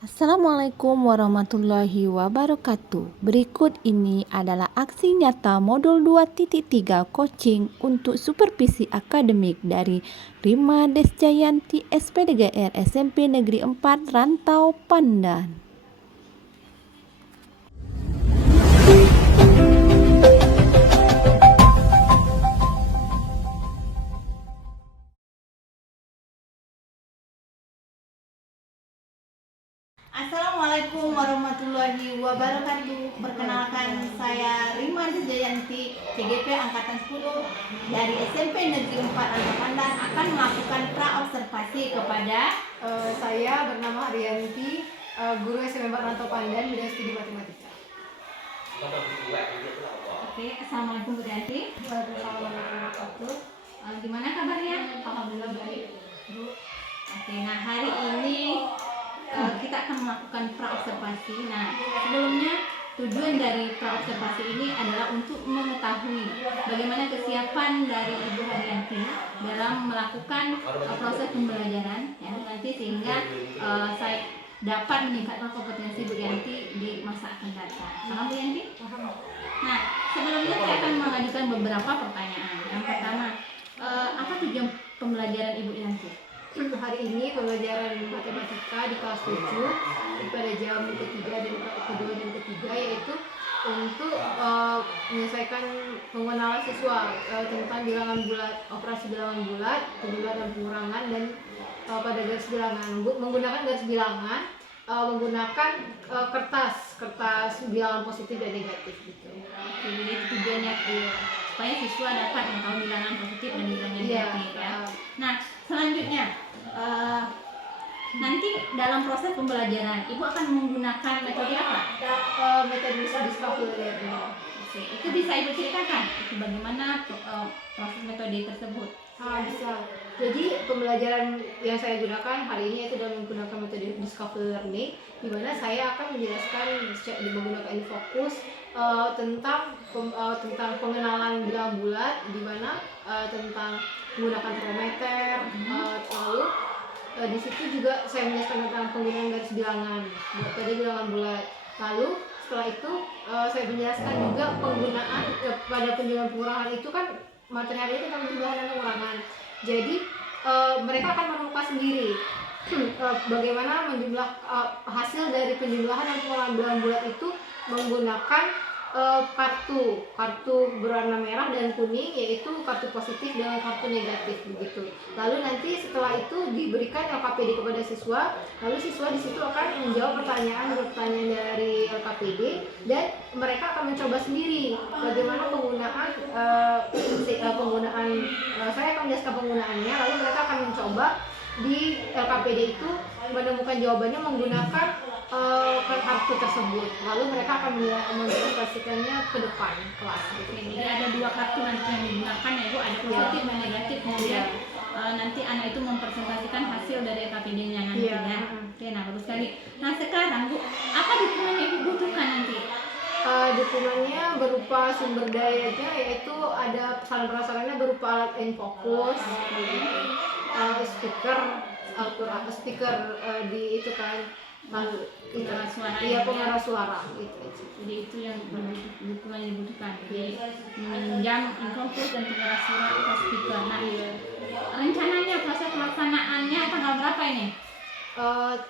Assalamualaikum warahmatullahi wabarakatuh. Berikut ini adalah aksi nyata modul 2.3 coaching untuk supervisi akademik dari Rima Desjayanti SPDGR SMP Negeri 4 Rantau Pandan. Assalamualaikum warahmatullahi wabarakatuh. Perkenalkan, saya Rima Desjayanti, CGP Angkatan 10 dari SMP Negeri 4 Rantau Pandan akan melakukan pra-observasi kepada Saya bernama Arianti, guru SMP 4 Rantau Pandan, bidang studi matematika. Oke, Assalamualaikum Bu Rianti. Waalaikumsalam warahmatullahi wabarakatuh. Gimana kabarnya? Alhamdulillah baik, Bu. Oke, nah hari ini kita akan melakukan pra-observasi. Nah, sebelumnya tujuan dari pra-observasi ini adalah untuk mengetahui bagaimana kesiapan dari Ibu Haryanti dalam melakukan proses pembelajaran, ya, nanti sehingga saya dapat meningkatkan kompetensi Bu Yanti di masa akan datang. Paham Bu Yanti? Paham. Nah, sebelumnya saya akan mengajukan beberapa pertanyaan. Yang pertama, apa tujuan pembelajaran Ibu Yanti? Hari ini pembelajaran matematika di kelas 7 pada jam ketiga dan kedua dan ketiga, yaitu untuk menyelesaikan pengenalan siswa tentang bilangan bulat, operasi bilangan bulat, penjumlahan dan pengurangan, dan pada garis bilangan. Menggunakan garis bilangan, menggunakan kertas bilangan positif dan negatif gitu. Jadi tujuannya supaya siswa dapat mengetahui bilangan positif dan bilangan negatif, ya. Nah, selanjutnya nanti dalam proses pembelajaran Ibu akan menggunakan metode apa? Metode discovery. Oke, itu bisa Ibu ceritakan itu bagaimana proses metode tersebut? Bisa. Jadi pembelajaran yang saya gunakan hari ini itu adalah menggunakan metode discovery learning, di mana saya akan menjelaskan menggunakan ini fokus tentang pengenalan bilangan bulat, di mana tentang menggunakan termometer, lalu di situ juga saya menjelaskan tentang penggunaan garis bilangan pada bilangan bulat. Lalu setelah itu saya menjelaskan juga penggunaan pada penjumlahan pengurangan. Itu kan materi hari ini tentang penjumlahan dan pengurangan. Jadi mereka akan menemukan sendiri bagaimana menjumlah hasil dari penjumlahan dan pengurangan bilangan bulat itu menggunakan kartu berwarna merah dan kuning, yaitu kartu positif dengan kartu negatif begitu. Lalu nanti setelah itu diberikan LKPD kepada siswa, lalu siswa di situ akan menjawab pertanyaan dari LKPD, dan mereka akan mencoba sendiri bagaimana saya akan menjelaskan penggunaannya, lalu mereka akan mencoba di LKPD itu menemukan jawabannya menggunakan kartu tersebut, lalu mereka akan mengimplementasikannya ke depan kelas. Jadi ada dua kartu nanti yang digunakan, yaitu ada positif dan negatif, kemudian nanti anak itu mempresentasikan hasil dari LKPD-nya nanti, ya. Oke, nah bagus sekali. Nah sekarang Bu, apa dokumen yang Ibu butuhkan nanti? Dokumennya berupa sumber dayanya, yaitu ada saran-sarannya berupa alat infokus, speaker di itu kan, lalu Pengeras suara, iya, pengeras suara gitu. Jadi itu yang dokumen yang dibutuhkan. Jadi meminjam infokus dan pengeras suara atau speaker. Nah, rencananya proses pelaksanaannya tanggal berapa ini?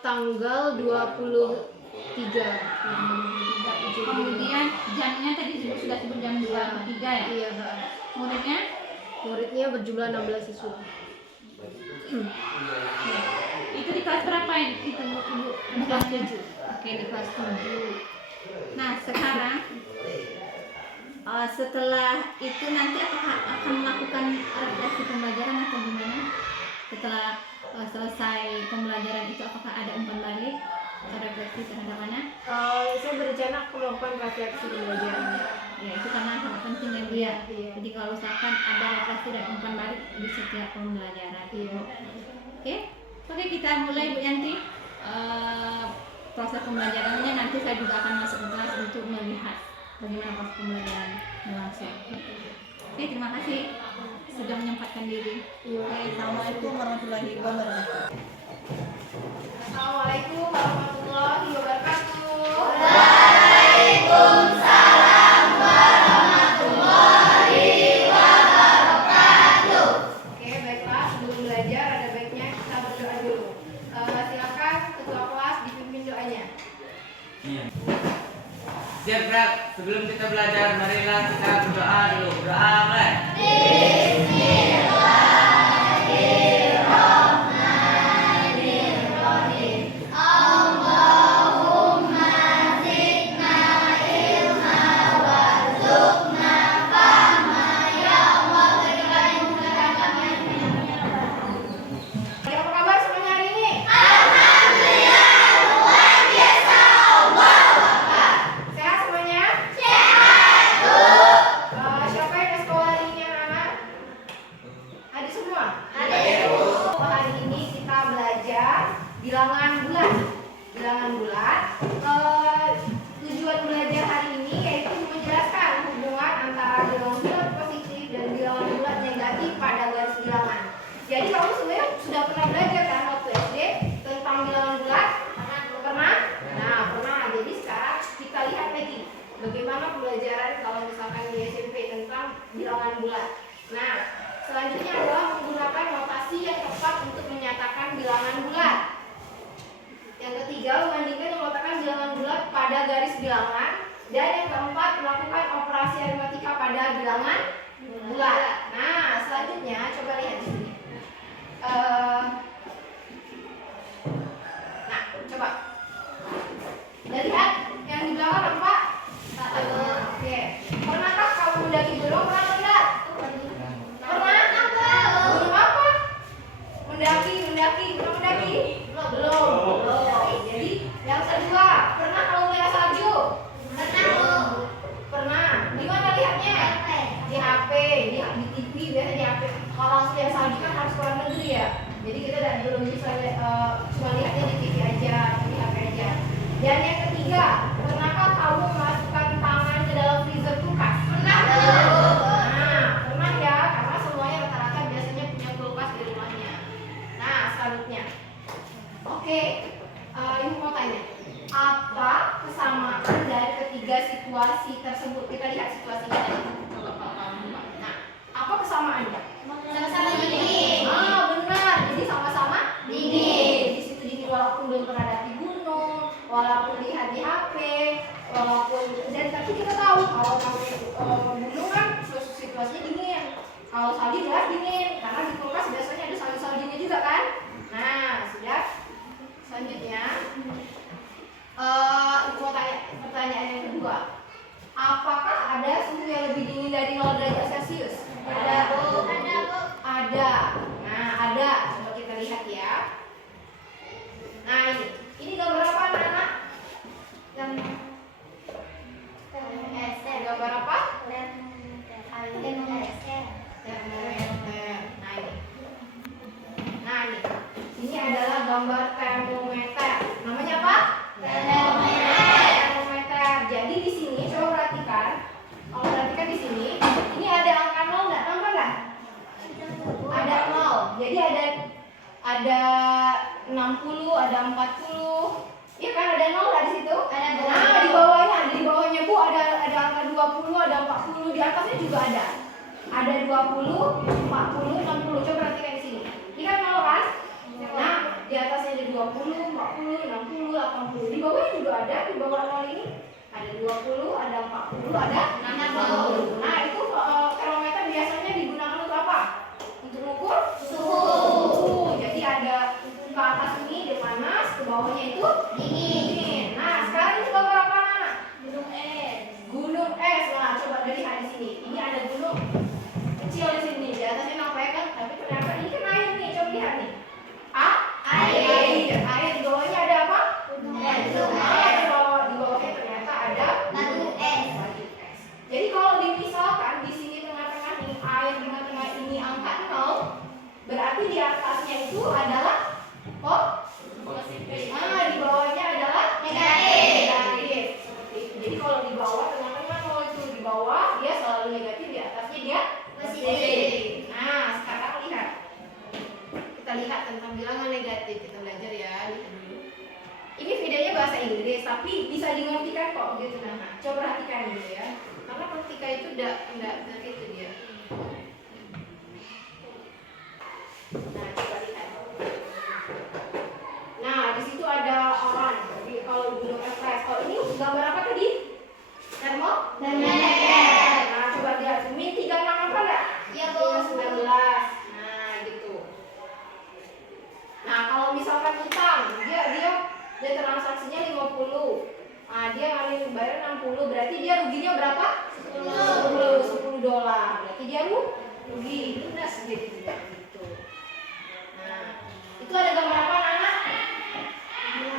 Tanggal 23. Kemudian jamnya tadi sudah sebut jam 23, ya? Iya. Muridnya berjumlah 16 siswa. Itu di kelas berapa ini? Itu Bu? Di kelas 7. Oke, di kelas 7. Nah, sekarang setelah itu nanti apakah akan melakukan refleksi pembelajaran atau gimana? Setelah selesai pembelajaran itu apakah ada umpan balik atau refleksi terhadap anak? Saya berencana melakukan refleksi pembelajaran. Ya, itu karena sangat penting, ya Bu, ya. Jadi kalau misalkan ada refleksi dan umpan balik di setiap pembelajaran. Oke, kita mulai Bu Yanti. Proses pembelajarannya nanti saya juga akan masuk ke kelas untuk melihat bagaimana proses pembelajaran berlangsung. Oke, terima kasih sudah menyempatkan diri. Assalamualaikum warahmatullahi wabarakatuh. Assalamualaikum warahmatullahi Siap, Brak. Sebelum kita belajar, marilah kita berdoa dulu. Berdoa, mulai. Apa kabar semuanya hari ini? Sehat semuanya? Siapa yang ke sekolah hari ini anak-anak? Adik semua? Hari ini kita belajar bilangan bulat. Bilangan bulat. Tujuan belajar hari ini yaitu menjelaskan hubungan antara bilangan bulat positif dan bilangan bulat negatif pada garis bilangan. Jadi kamu sebenarnya sudah pernah belajar kan waktu SD tentang bilangan bulat? Pernah? Nah, pernah. Jadi sekarang kita lihat lagi bagaimana pembelajaran kalau misalkan di SMP tentang bilangan bulat. Nah, selanjutnya adalah menggunakan notasi yang tepat untuk menyatakan bilangan bulat. Yang ketiga, membandingkan meletakkan bilangan bulat pada garis bilangan. Dan yang keempat, melakukan operasi aritmatika pada bilangan bulat. Nah, selanjutnya coba lihat di sini. Nah, coba. Udah lihat yang di belakang apa? Oke. Pernahkah kamu mendaki gunung? Pernah tidak? Pernah? Gunung apa? Mendaki. Pernah mendaki? Belum. Jadi yang kedua, pernah kamu melihat salju? Pernah. Di mana lihatnya? Di HP, di TV, biasanya di HP. Kalau lihat salju kan harus ke luar negeri ya. Jadi kita belum bisa cuma lihatnya di TV aja, di HP aja. Dan yang ketiga, pernahkah kamu memasukkan tangan ke dalam freezer kulkas? Pernah. Nah, pernah ya, karena semuanya rata-rata biasanya punya kulkas di rumahnya. Nah, selanjutnya. Oke, Ibu mau tanya, apa kesamaan dari ketiga situasi tersebut? Kita lihat situasinya tadi. Coba kalau kamu lupa. Nah, apa kesamaannya? Sama-sama dingin. Benar. Jadi sama-sama dingin. Di situ dingin walaupun belum pernah daki gunung, walaupun lihat di HP, walaupun tapi kita tahu kalau gunung kan situasinya dingin. Kalau salju jelas dingin, karena di kulkas biasanya ada salju-saljunya juga kan. Nah, sudah. Selanjutnya, mau tanya pertanyaan yang kedua. Apakah ada suhu yang lebih dingin dari 0 derajat Celcius? Ada. Ada. Nah, ada. Coba kita lihat ya. Nah, ini gambar apa anak-anak? Gambar apa? Termometer. Nah, ini adalah gambar termometer. Namanya apa? Termometer. Jadi di sini coba perhatikan. Kalau perhatikan di sini, ini ada angka 0 enggak? Nampak enggak? Ada 0. Jadi ada 60, ada 40. Iya kan ada 0 enggak di situ? Ada. Nah, di bawahnya Bu ada angka 20, ada 40, di atasnya juga ada. Ada 20, 40, 60. Coba perhatikan di sini. Ini kan 0 kan? Nah, di atasnya ada 20, 40, 60, 80. Di bawahnya juga ada, di bawah 0 ini ada 20, ada 40, ada 60. Nah, itu termometer biasanya digunakan untuk apa? Untuk mengukur suhu. Jadi ada ke atas ini dia panas, ke bawahnya itu dingin. Nah, sekarang ini gambar apa anak? Gunung es. Nah, coba lihat di sini. Ini ada gunung kecil di sini. Di atasnya nampak kan? Tapi ternyata ini kan air nih. Coba lihat nih. Air. Di bawahnya ada apa? Di bawahnya ternyata ada batu es. Jadi kalau dimisalkan di sini tengah-tengah nih air, tengah-tengah ini angka 0, berarti di atasnya itu adalah positif. Di bawahnya adalah negatif. Seperti itu. Jadi kalau di bawah tengah-tengah 0 itu di bawah dia selalu negatif, di atasnya dia positif. Nah, sekarang lihat. Kita lihat tentang bilangan negatif. Kita belajar ya, lihat dulu. Ini videonya bahasa Inggris, tapi bisa dimengertikan kok gitu. Nah, coba perhatikan dulu ya. Karena ketika itu enggak itu dia. Nah, coba lihat. Nah, di situ ada orang. Jadi kalau gunung Everest, kalau ini estimasinya 50. Nah, dia ngambil bayar 60, berarti dia ruginya berapa? 10 dolar. Berarti dia rugi minus gitu. Nah, itu ada gambar apa, anak?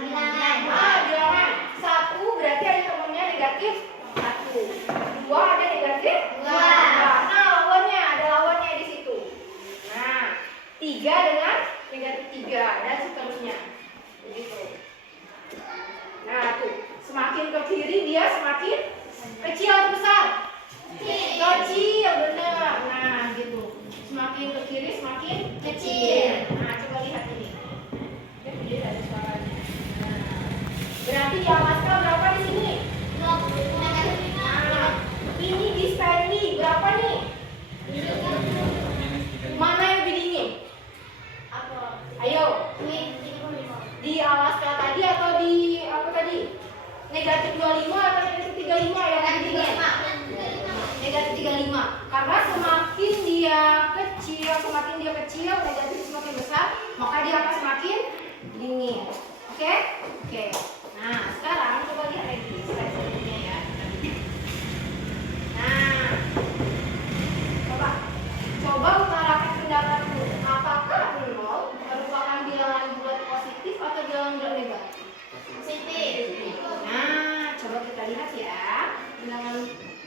Bilangan. 1 berarti ada temennya negatif 1. 2 ada negatif 2. Nah, ada lawannya di situ. Nah, 3 dengan negatif 3 dan seterusnya. Begitu. Nah, tuh. Semakin ke kiri dia semakin kecil atau besar? Kecil, benar. Nah, gitu. Semakin ke kiri semakin kecil. Nah, coba lihat ini. Dia ada suaranya. Nah, berarti di Alaska berapa di sini? Nah, ini di Stanley berapa nih? Mana yang lebih dingin? Ayo. Di Alaska tadi atau di apa tadi? Negatif 25 atau negatif 35 ya? Negatif 35. Karena semakin dia kecil, negatif semakin besar, maka dia akan semakin dingin. Oke? Nah, sekarang coba lihat lagi slide selanjutnya ya. Nah, coba utarakan pendapatmu. Apakah 0 merupakan bilangan bulat positif atau bilangan bulat negatif? Positif. Nah, coba kita lihat ya. Bilangan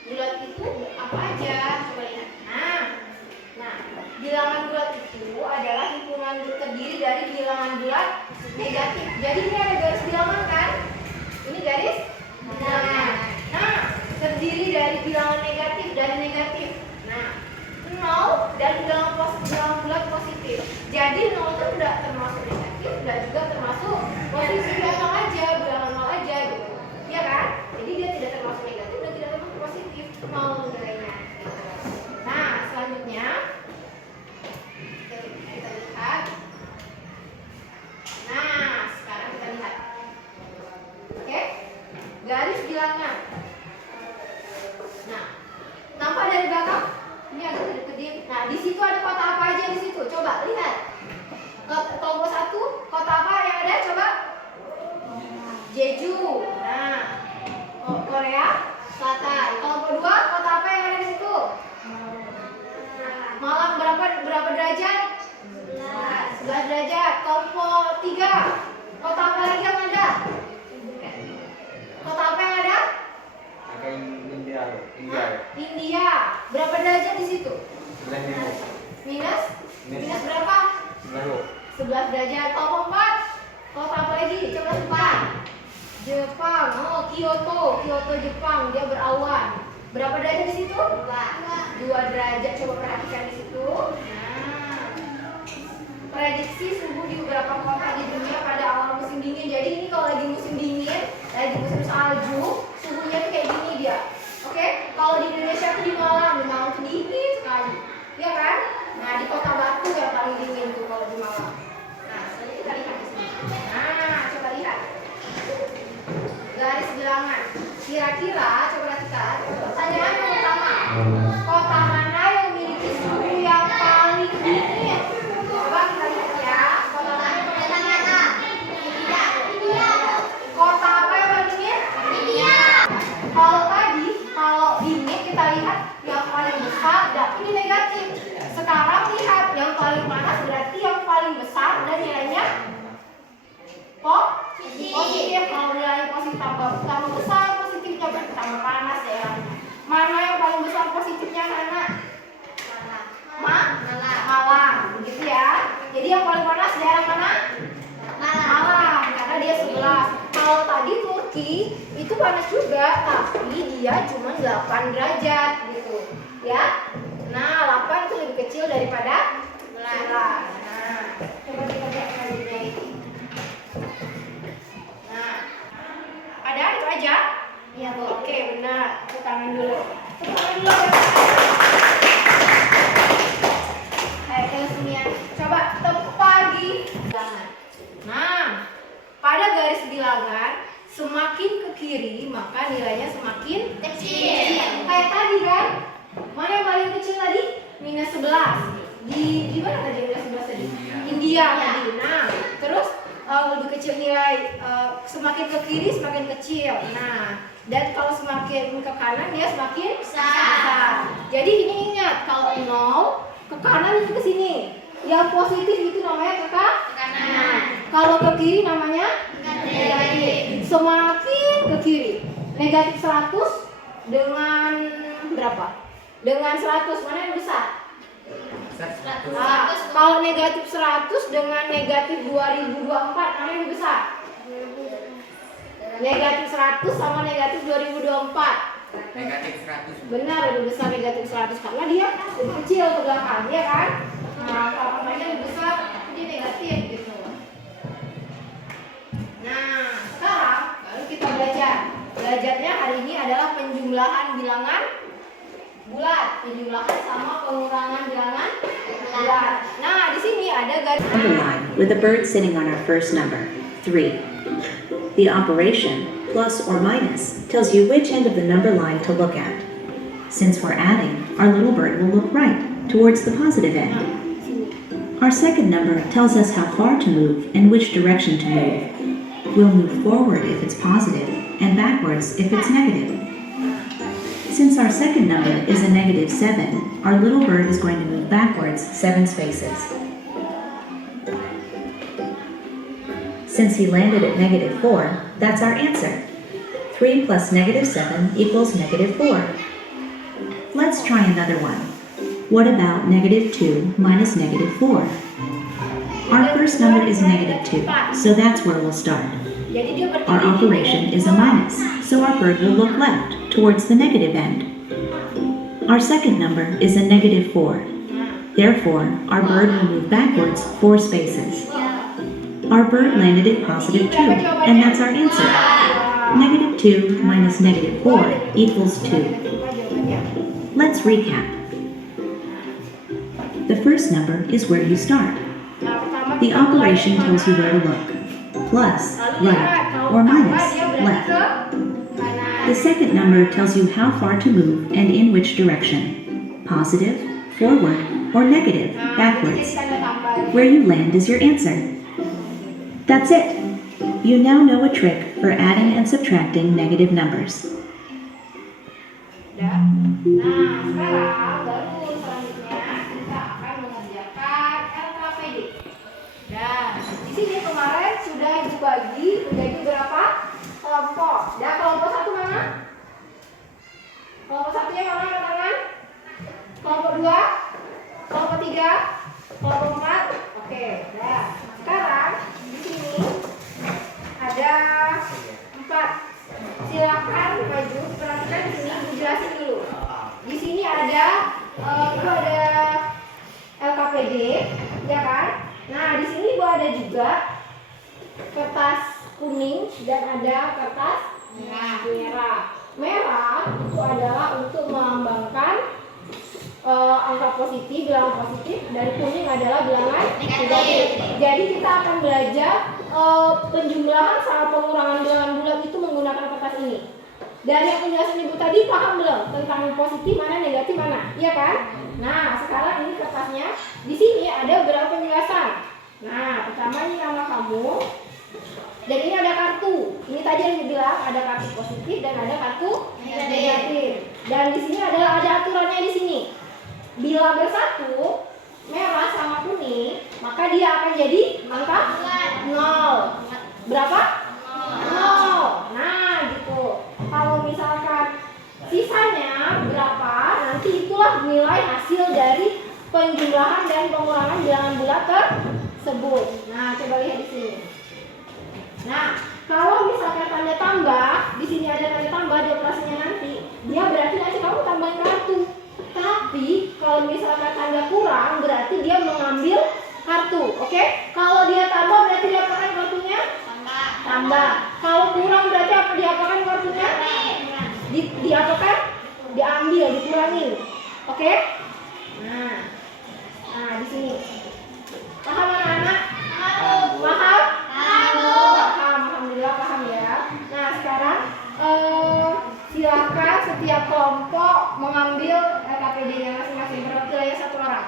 bulat itu apa aja? Coba lihat. Nah, bilangan bulat itu adalah hitungan terdiri dari bilangan bulat negatif. Jadi ini ada garis bilangan kan? Ini garis bilangan. Nah, terdiri dari bilangan negatif dari negatif. Nah, 0 dan bilangan bulat positif. Jadi 0 itu tidak termasuk negatif, dan juga termasuk positif. Bilangan 0 aja gitu. Iya kan? Jadi dia tidak termasuk negatif dan tidak termasuk positif. 0 nilainya gitu. Nah, selanjutnya kita lihat. Nah, sekarang kita lihat. Oke? Garis bilangan. Nah, nampak dari belakang? Ini agak kedip-kedip. Nah, di situ ada kota apa aja di situ? Coba lihat. Kelompok 1, kota apa yang ada? Coba. Jeju. Nah, Korea Selatan. Kelompok 2, kota apa yang ada di situ? Malang. Berapa derajat? 11 derajat. Kelompok 3, kota apa lagi yang ada? Kota apa yang ada? India. Berapa derajat di situ? Minus berapa? 11 derajat. Kelompok 4, kota apa lagi? Coba Jepang. Oh, Kyoto Jepang. Dia berawan. Berapa derajat di situ? 2 derajat. Coba perhatikan di situ. Nah, prediksi suhu di beberapa kota di dunia pada awal musim dingin. Jadi ini kalau lagi musim dingin, lagi musim salju, suhunya tuh kayak gini dia. Oke? Kalau di Indonesia tuh di Malang tuh dingin sekali. Iya kan? Nah, di Kota Batu yang paling dingin tuh kalau di Malang. Nah, selanjutnya kita lihat di sini. Nah, coba lihat. Garis bilangan. Kira-kira coba perhatikan. Pertanyaan yang pertama. Kota mana yang memiliki suhu yang paling dingin? Coba kita lihat ya. Kota mana yang paling dingin? India. Kota apa yang paling dingin? India. Kalau dingin kita lihat yang paling besar dan ini negatif. Sekarang lihat yang paling panas berarti yang paling besar dan nilainya positif. Kalau nilai positif tambah besar positifnya berarti tambah panas ya. Mana yang paling besar positifnya anak? Malang, begitu ya. Jadi yang paling panas daerah mana? Malang, karena dia 11. Kalau tadi Turki itu panas juga, tapi dia cuma 8 derajat gitu, ya. Nah, 8 itu lebih kecil daripada 11. Nah, coba kita lihat selanjutnya ini. Nah, ada itu aja? Iya, Bu. Oke, benar. Tepuk tangan dulu. Tepuk tangan dulu ya. Coba tepuk pagi. Nah, pada garis bilangan semakin ke kiri maka nilainya semakin kecil. Kayak tadi kan? Mana yang paling kecil tadi? -11. Di mana tadi minus 11 tadi? India tadi. Nah, terus lebih kecil nilai, semakin ke kiri semakin kecil. Nah, dan kalau semakin ke kanan dia semakin besar. Jadi ini ingat, kalau 0 ke kanan itu ke sini. Yang positif itu namanya ke kanan. Kalau ke kiri namanya negatif. Semakin ke kiri. Negatif 100 dengan berapa? Dengan 100 mana yang besar? 100. Kalau negatif 100 dengan negatif 2024 mana yang besar? Negatif 100 sama negatif 2024. Negatif 100. Benar, lebih besar negatif 100 karena dia lebih kecil ke belakang, ya kan? Nah, kalau angkanya lebih besar, tapi dia negatif gitu. Nah, sekarang baru kita belajar. Belajarnya hari ini adalah penjumlahan bilangan bulat, penjumlahan sama pengurangan bilangan bulat. Nah, di sini ada garis Underline with a bird sitting on our first number, 3. The operation, plus or minus, tells you which end of the number line to look at. Since we're adding, our little bird will look right, towards the positive end. Our second number tells us how far to move and which direction to move. We'll move forward if it's positive, and backwards if it's negative. Since our second number is a -7, our little bird is going to move backwards 7 spaces. Since he landed at -4, that's our answer. 3 plus -7 equals -4. Let's try another one. What about -2 minus -4? Our first number is -2, so that's where we'll start. Jadi dia berdiri Our di operation is a minus, so our bird will look left, towards the negative end. Our second number is a -4. Therefore, our bird will move backwards 4 spaces. Our bird landed at +2, and that's our answer. -2 minus -4 equals 2. Let's recap. The first number is where you start. The operation tells you where to look. Plus, right, or minus, left. The second number tells you how far to move and in which direction. Positive, forward, or negative, backwards. Where you land is your answer. That's it. You now know a trick for adding and subtracting negative numbers. Nah, sekarang baru selanjutnya kita akan mengerjakan LKPD. Dan di sini kemarin sudah dibagi menjadi berapa kelompok? Dan kelompok 1 mana? Kelompok 1-nya mana teman-teman? Kelompok 2? Kelompok 3? Kelompok 4? Oke, nah sekarang di sini ada 4. Silakan maju, perhatikan di sini, dijelasin dulu. Di sini ada LKPD, ya kan? Nah, di sini gua ada juga kertas kuning dan ada kertas merah. Merah itu adalah untuk melambangkan angka positif, bilangan positif, dan kuning adalah bilangan negatif. Jadi kita akan belajar penjumlahan sama pengurangan bilangan bulat itu menggunakan kertas ini. Dari yang penjelasan ibu tadi paham belum tentang positif mana, negatif mana, iya kan? Nah, sekarang ini kertasnya. Di sini ada beberapa penjelasan. Nah, pertama ini nama kamu. Dan ini ada kartu. Ini tadi yang dibilang ada kartu positif dan ada kartu negatif. Dan di sini ada aturannya di sini. Bila bersatu merah sama kuning, maka dia akan jadi angka 0. Berapa? 0. Nah, gitu. Kalau misalkan sisanya berapa, nanti itulah nilai hasil dari penjumlahan dan pengurangan bilangan bulat tersebut. Nah, coba lihat di sini. Nah, kalau misalkan tanda tambah, di sini ada tanda tambah di operasinya nanti, dia berarti nanti kamu tambahin kartu. Tapi kalau misalkan tanda kurang, berarti dia mengambil kartu, oke? Kalau dia tambah, berarti dia apakan kartunya? Tambah. Kalau kurang, berarti apa diapakan kartunya? Diapakan? Diambil, dikurangi, oke? Nah, di sini. Paham anak-anak? Paham? Paham, alhamdulillah paham ya. Nah, sekarang silakan setiap kelompok mengambil LKPD-nya masing-masing. Perwakilannya 1 orang.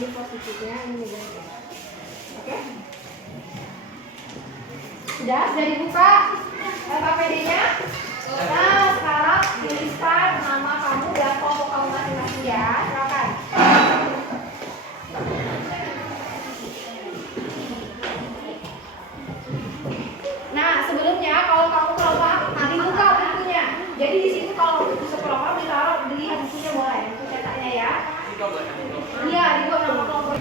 Ini positifnya, ini negatifnya. Oke? Sudah dibuka KPD-nya? Nah, sekarang tuliskan nama kamu dan kelompok kamu masing-masing ya. Silakan. Nah, sebelumnya kalau kamu kelompok dibuka bukunya. Jadi di situ kalau buku sekelompok ditaruh, dilihat bukunya boleh, buku cetaknya ya. Iya, dibuat nama kelompok.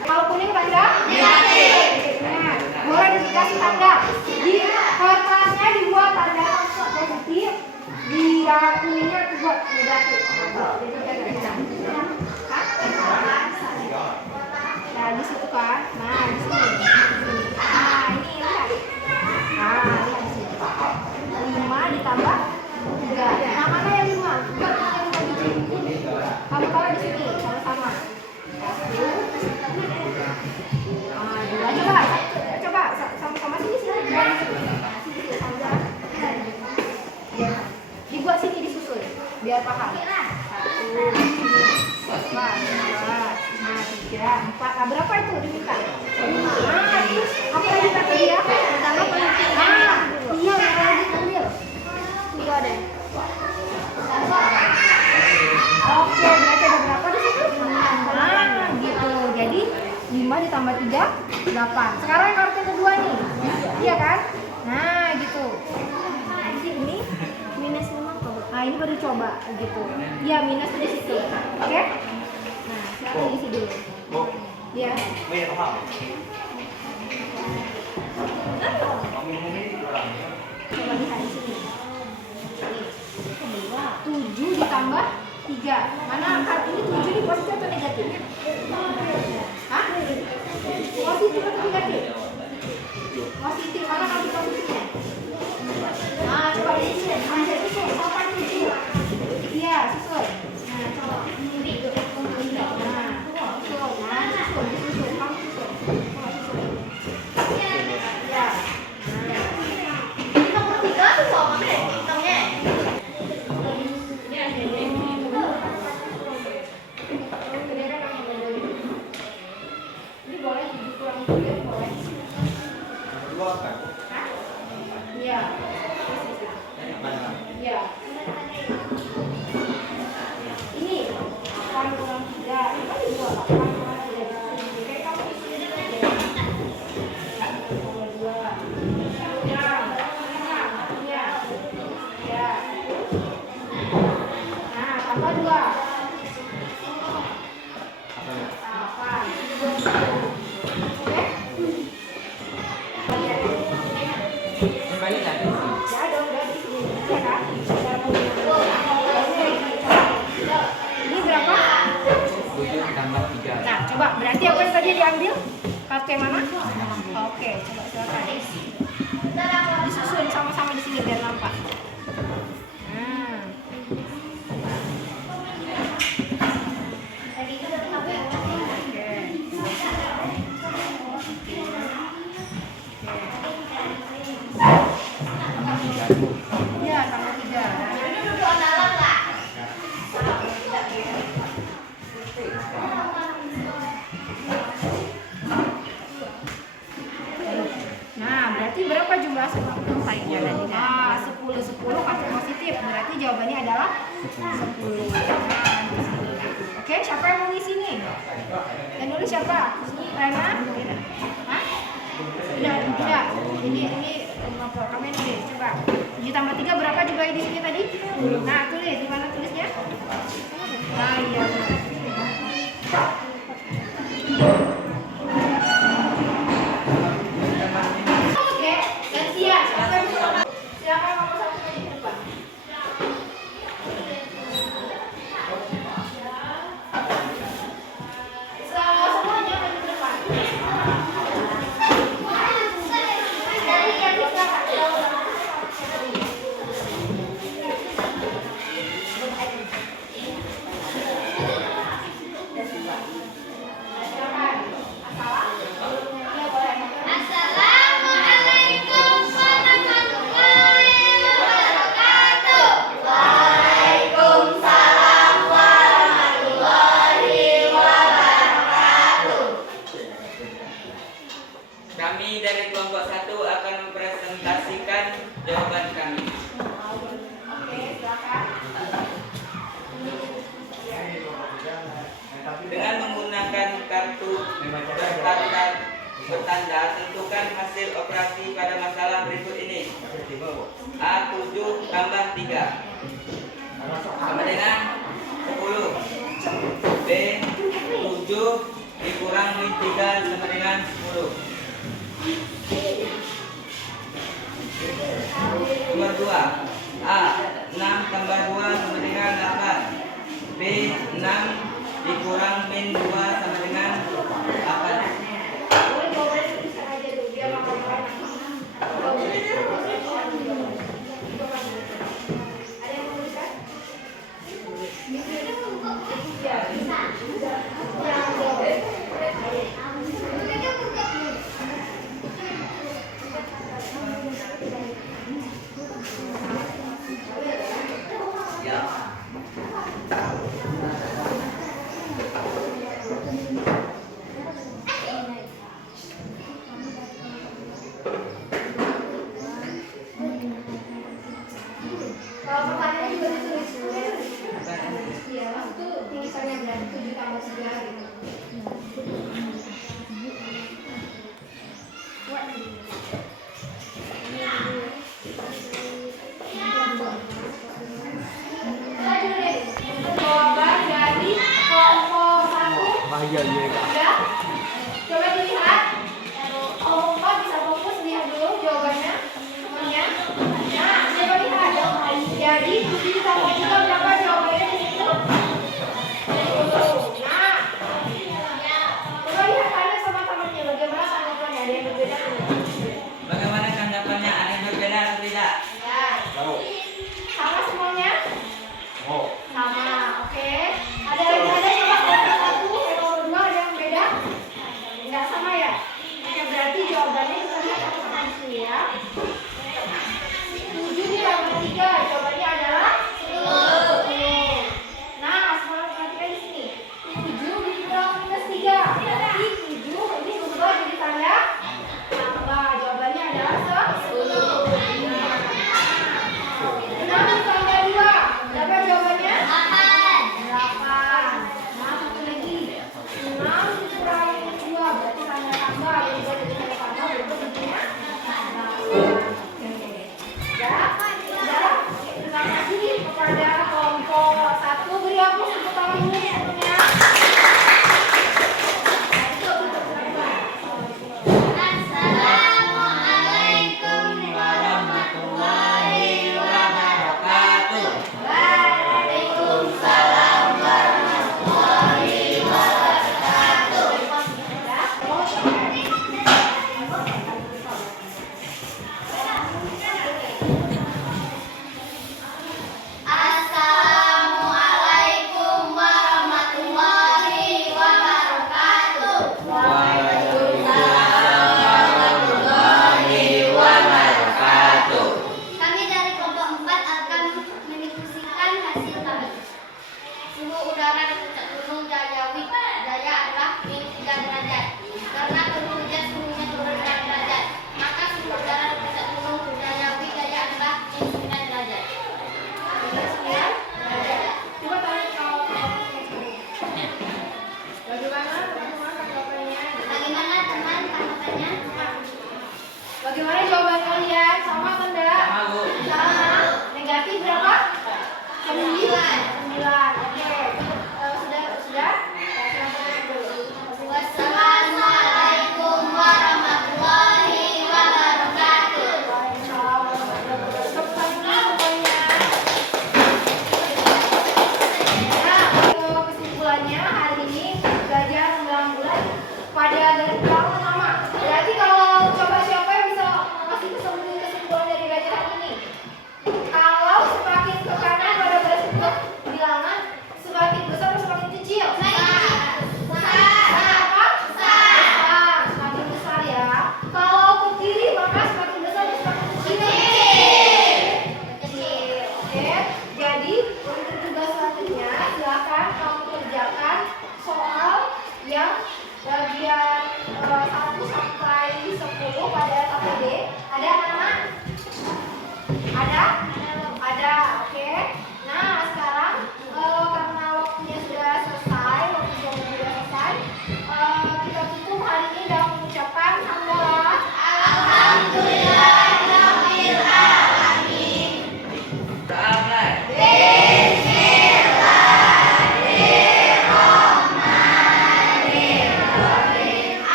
Kalau kuning tanda? Nah, boleh dikasih tanda. Di kertasnya dibuat tanda positif, di yang kuningnya dibuat negatif. Nah, di situ kan. Nah, di sini. Nah, ini lihat. Nah, lihat di sini. 5 ditambah 3. Nah, mana yang 5? Buat yang 5 biji. Kamu taruh di sini sama-sama. 1. Nah, 2. Coba sama-sama sini. Dibuat sini disusun biar paham. 1, 2, 3, 4. Nah, berapa itu diminta? 5. Nah, terus apa lagi tadi ya? Ditambah penelitian. Nah, iya, yang lagi ambil. Tunggu ada. Oke, berarti ada berapa di situ? Nah, gitu. Jadi 5 ditambah 3, 8. Sekarang yang kartu kedua nih. Iya kan? Nah, gitu. Jadi ini minus 5. Nah, ini baru coba gitu. Iya, minus di situ. Oke? Nah, sekarang isi dulu. Iya. Coba lihat di sini. 7 ditambah 3. Mana angka ini 7 di positif atau negatif? Hah? Positif atau negatif? Positif. Mana kali positifnya? Nah, coba di sini. Nah, susun. Apa 7? Iya, susun. Nah, coba. Nah, susun. Disusun. Kamu susun. Coba susun. Ya. Nomor 3 tuh sama deh. Hitungnya. Ini boleh dikurang boleh. Iya. Iya. Ini 8 kurang 3. Ini kan 2. 8 kurang 3. Oke, kamu isi aja. Nomor 2. Ya. Ya. Ya. Nah, tambah 2. 8. Oke? Kembali lagi. Ya, udah di sini. Ya kan? Ini berapa? 7 ditambah 3. Nah, coba berarti apa yang tadi diambil? Kartu yang mana? Oke, coba silakan. Disusun sama-sama di sini biar nampak. Nah. Iya, tambah 3. Nah, berarti berapa jumlah saingnya tadi? Nah, 10 kartu positif. Berarti jawabannya adalah 10. Oke, siapa yang mau ngisi nih? Yang nulis siapa? Rena? Hah? Tidak. Ini kamu yang nulis. Coba. 7 tambah 3 berapa juga di sini tadi? Nah, tulis. Di mana tulisnya? Nah, iya. Oke, gantian. Silakan nomor 1 di depan. Semuanya di depan. Silakan. Kami dari kelompok 1 akan mempresentasikan jawaban kami. Oke, silakan. Dengan menggunakan kartu bertanda, tentukan hasil operasi pada masalah berikut ini. A7 tambah 3 sama dengan 10. B 7 dikurang min 3 sama dengan 10. Nomor 2. A 6 tambah 2 sama dengan 8. B 6 dikurang min 2 sama dengan 8. Boleh jawabannya tulisan aja dulu biar lama-lama. Ada yang mau tulisan? Ya, bisa. Kalau pertanyaannya juga ditulis dulu. Iya, itu tulisannya berarti 7 tambah 3 gitu. Kita dulu deh. Jawaban dari kelompok 1. Ya. Coba dilihat. Kelompok bisa fokus lihat dulu jawabannya. Semuanya. Nah, coba lihat. Jadi 7 tambah 3 berapa jawabannya di situ? Nah, coba lihat tanya sama temannya bagaimana tanggapannya, ada yang berbeda nggak? Bagaimana tanggapannya? Ada yang berbeda atau tidak? Ya. Sama semuanya? Sama, oke. Ada coba kelompok 1, kelompok 2 ada yang beda? Enggak sama ya? Oke, berarti jawabannya kita lihat sama-sama di sini ya. 7 ditambah 3, jawabannya adalah 10. Nah, semua perhatikan di sini. 7 dikurang minus 3. Berarti 7 ini berubah jadi tanda tambah. Jawabannya adalah 10. 6 ditambah 2. Berapa jawabannya? 8. Nah, satu lagi. 6 dikurangi 2. Berarti tanda tambah. Berubah jadi tanda tambah. Berubah jadinya 8.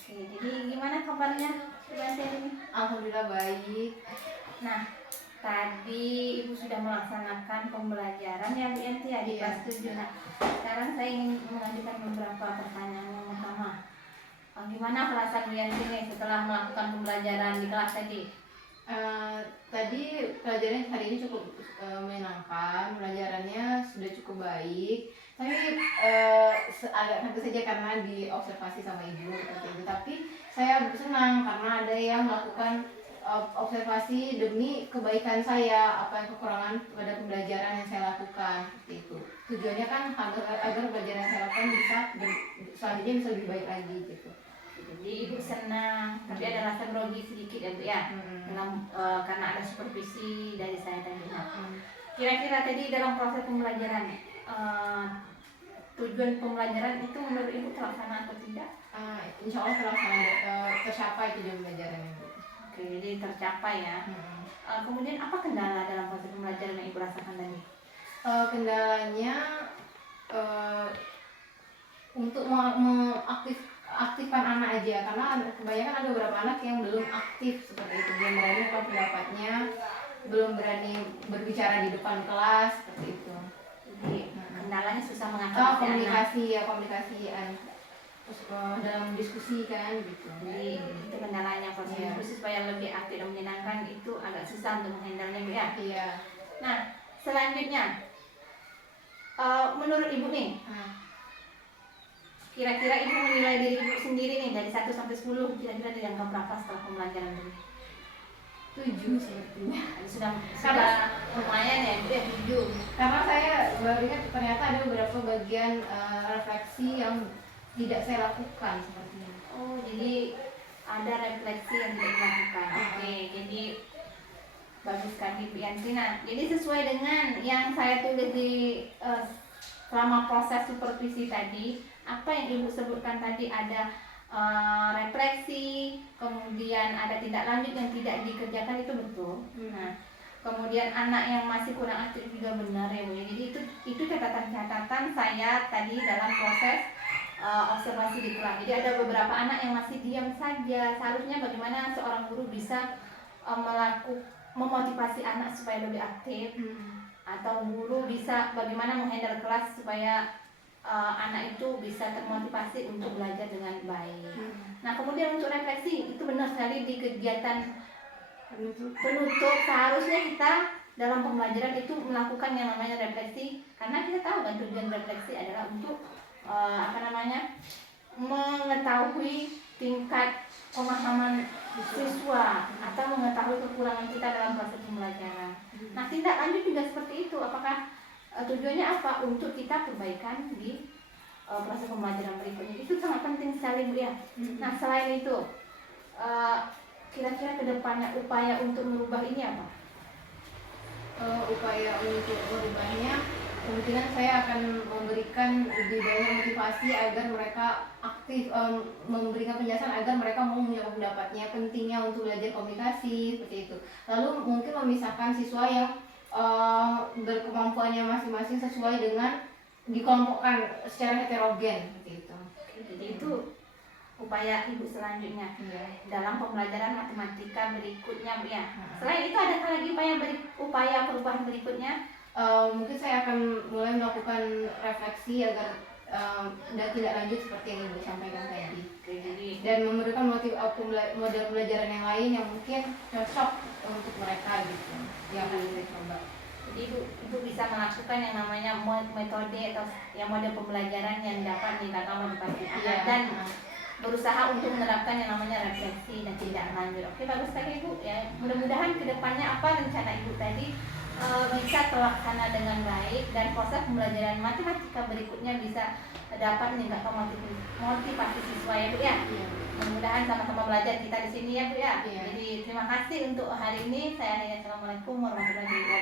Oke, jadi gimana kabarnya Yanti hari ini? Alhamdulillah baik. Nah, tadi Ibu sudah melaksanakan pembelajaran ya Bu Yanti ya di Iya. kelas 7. Nah, sekarang saya ingin mengajukan beberapa pertanyaan. Yang pertama, gimana perasaan Bu Yanti nih setelah melakukan pembelajaran di kelas tadi? Tadi pelajaran hari ini cukup menyenangkan, pelajarannya sudah cukup baik. Tapi agak kaget saja karena diobservasi sama ibu seperti itu. Tapi saya senang karena ada yang melakukan observasi demi kebaikan saya, apa yang kekurangan pada pembelajaran yang saya lakukan seperti itu. Tujuannya kan agar pelajaran yang saya lakukan bisa selanjutnya bisa lebih baik lagi gitu. Jadi Ibu senang, tapi ada rasa grogi sedikit ya Bu ya, karena ada supervisi dari saya tadi. Nah, kira-kira tadi dalam proses pembelajaran, tujuan pembelajaran itu menurut Ibu terlaksana atau tidak? Insya Allah tercapai tujuan pelajarannya Bu. Oke, jadi tercapai ya. Kemudian apa kendala dalam proses pembelajaran yang Ibu rasakan tadi? Kendalanya untuk aktifkan anak aja, karena kebanyakan ada beberapa anak yang belum aktif seperti itu, belum berani mengungkapkan pendapatnya, belum berani berbicara di depan kelas seperti itu. Jadi kendalanya susah mengatasi anak. Komunikasian terus dalam diskusi kan gitu. Jadi itu kendalanya proses Iya. diskusi supaya lebih aktif dan menyenangkan itu agak susah untuk menghandle-nya Bu ya. Iya. Nah, selanjutnya menurut Ibu nih, kira-kira Ibu menilai diri Ibu sendiri nih dari 1 sampai 10, kira-kira di angka berapa setelah pembelajaran ini? 7 sepertinya. Sudah Karena- lumayan ya Bu ya, 7. Karena saya baru ingat ternyata ada beberapa bagian refleksi yang tidak saya lakukan sepertinya. Oh, jadi ada refleksi yang tidak dilakukan. Oke, jadi bagus sekali Bu Yanti. Nah, jadi sesuai dengan yang saya tulis di selama proses supervisi tadi, apa yang Ibu sebutkan tadi ada refleksi, kemudian ada tindak lanjut yang tidak dikerjakan, itu betul. Nah, kemudian anak yang masih kurang aktif juga benar ya Bu. Jadi itu catatan-catatan saya tadi dalam proses observasi di kelas. Jadi ada beberapa anak yang masih diam saja. Seharusnya bagaimana seorang guru bisa memotivasi anak supaya lebih aktif, atau guru bisa bagaimana menghandle kelas supaya anak itu bisa termotivasi untuk belajar dengan baik. Nah, kemudian untuk refleksi itu benar sekali di kegiatan penutup seharusnya kita dalam pembelajaran itu melakukan yang namanya refleksi, karena kita tahu kan tujuan refleksi adalah untuk mengetahui tingkat pemahaman siswa atau mengetahui kekurangan kita dalam proses pembelajaran. Nah, tindak lanjut juga seperti itu. Apakah tujuannya apa? Untuk kita perbaikan di proses pembelajaran berikutnya. Itu sangat penting sekali Bu ya. Nah, selain itu kira-kira kedepannya upaya untuk merubah ini apa? Upaya untuk merubahnya, kemungkinan saya akan memberikan lebih banyak motivasi agar mereka aktif, memberikan penjelasan agar mereka mau menyampaikan pendapatnya, pentingnya untuk belajar komunikasi seperti itu. Lalu mungkin memisahkan siswa yang berkemampuannya masing-masing sesuai dengan dikelompokkan secara heterogen seperti itu. Jadi itu upaya Ibu selanjutnya dalam pembelajaran matematika berikutnya Bu ya. Selain itu adakah lagi upaya perubahan berikutnya? Mungkin saya akan mulai melakukan refleksi agar dan tidak lanjut seperti yang Ibu sampaikan tadi. Dan memberikan model pembelajaran yang lain yang mungkin cocok untuk mereka gitu, yang akan saya coba. Jadi Ibu bisa melakukan yang namanya metode atau yang model pembelajaran yang dapat dikatakan motivasi anak dan berusaha untuk menerapkan yang namanya refleksi dan tindak lanjut. Oke, bagus sekali Ibu ya. Mudah-mudahan kedepannya apa rencana Ibu tadi bisa terlaksana dengan baik dan proses pembelajaran matematika berikutnya bisa dapat meningkatkan motivasi siswa ya Bu ya. Mudah-mudahan sama-sama belajar kita di sini ya Bu ya. Jadi terima kasih untuk hari ini. Saya Assalamualaikum warahmatullahi wabarakatuh.